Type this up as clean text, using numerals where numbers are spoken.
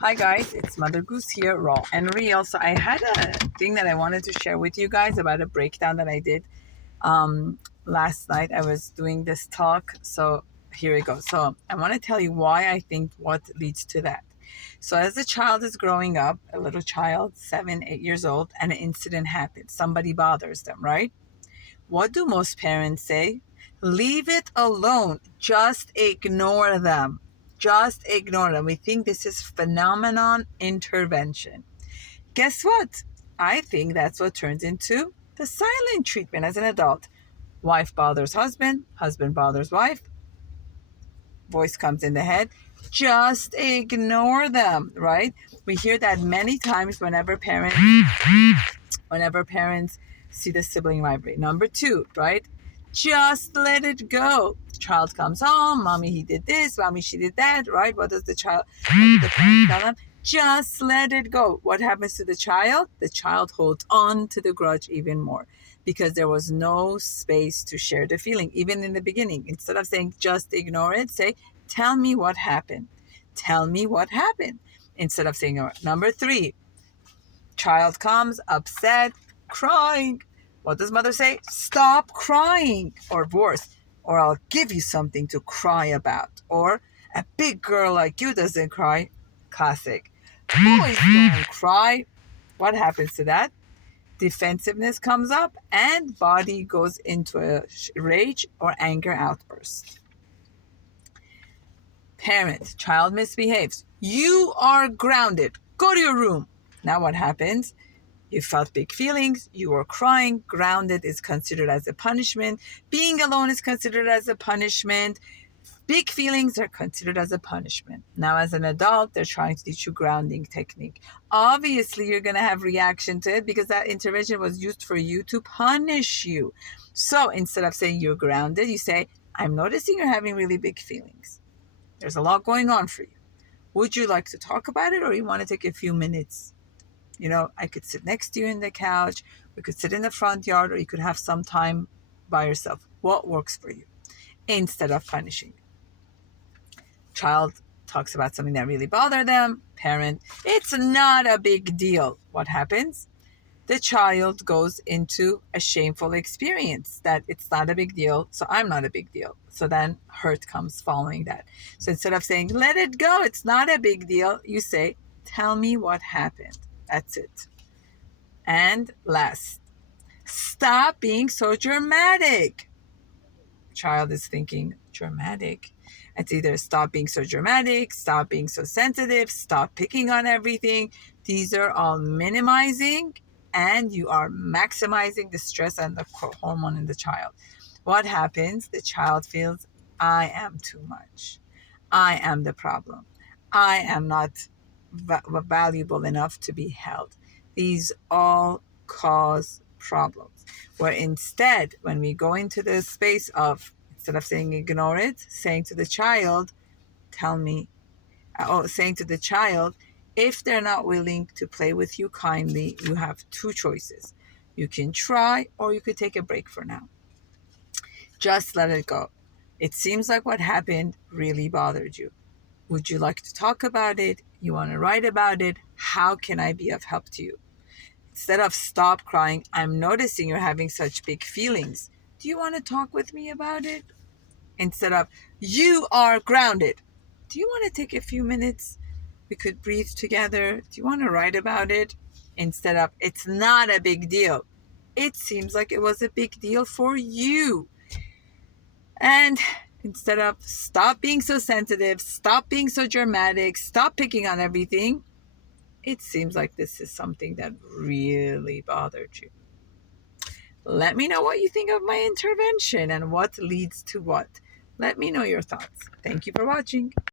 Hi guys, it's Mother Goose here, raw and real. So I had a thing that I wanted to share with you guys about a breakdown that I did last night. I was doing this talk, so here we go. So I want to tell you why I think what leads to that. So as a child is growing up, a little child, 7, 8 years old, and an incident happens. Somebody bothers them, right? What do most parents say? Leave it alone. Just ignore them. Just ignore them. We think this is phenomenon intervention. Guess what? I think that's what turns into the silent treatment as an adult. Wife bothers husband, husband bothers wife, voice comes in the head. Just ignore them, right? We hear that many times whenever parents see the sibling rivalry. Number 2, right? Just let it go. The child comes home, mommy, he did this, mommy, she did that, right? What does the parent tell them? Just let it go. What happens to the child? The child holds on to the grudge even more because there was no space to share the feeling, even in the beginning. Instead of saying just ignore it, say, tell me what happened. Tell me what happened. Instead of saying, number 3, child comes upset, crying. What does mother say? Stop crying. Or worse, or I'll give you something to cry about. Or a big girl like you doesn't cry. Classic. Boys don't cry. What happens to that? Defensiveness comes up and body goes into a rage or anger outburst. Parent, child misbehaves. You are grounded. Go to your room. Now what happens? You felt big feelings, you were crying, grounded is considered as a punishment, being alone is considered as a punishment, big feelings are considered as a punishment. Now as an adult, they're trying to teach you grounding technique. Obviously, you're going to have reaction to it because that intervention was used for you to punish you. So instead of saying you're grounded, you say, I'm noticing you're having really big feelings. There's a lot going on for you. Would you like to talk about it or you want to take a few minutes? I could sit next to you in the couch, we could sit in the front yard, or you could have some time by yourself. What works for you? Instead of punishing. Child talks about something that really bothered them. Parent, it's not a big deal. What happens? The child goes into a shameful experience that it's not a big deal, so I'm not a big deal. So then hurt comes following that. So instead of saying, let it go, it's not a big deal, you say, tell me what happened. That's it. And last, stop being so dramatic. Child is thinking, dramatic? It's either stop being so dramatic, stop being so sensitive, stop picking on everything. These are all minimizing and you are maximizing the stress and the hormone in the child. What happens? The child feels, I am too much. I am the problem. I am not valuable enough to be held. These all cause problems. Where instead, when we go into the space of, instead of saying ignore it, saying to the child, saying to the child, if they're not willing to play with you kindly, you have 2 choices. You can try or you could take a break for now. Just let it go. It seems like what happened really bothered you. Would you like to talk about it? You want to write about it? How can I be of help to you? Instead of stop crying, I'm noticing you're having such big feelings. Do you want to talk with me about it? Instead of, you are grounded. Do you want to take a few minutes? We could breathe together. Do you want to write about it? Instead of, it's not a big deal. It seems like it was a big deal for you. And instead of stop being so sensitive, stop being so dramatic, stop picking on everything, it seems like this is something that really bothered you. Let me know what you think of my intervention and what leads to what. Let me know your thoughts. Thank you for watching.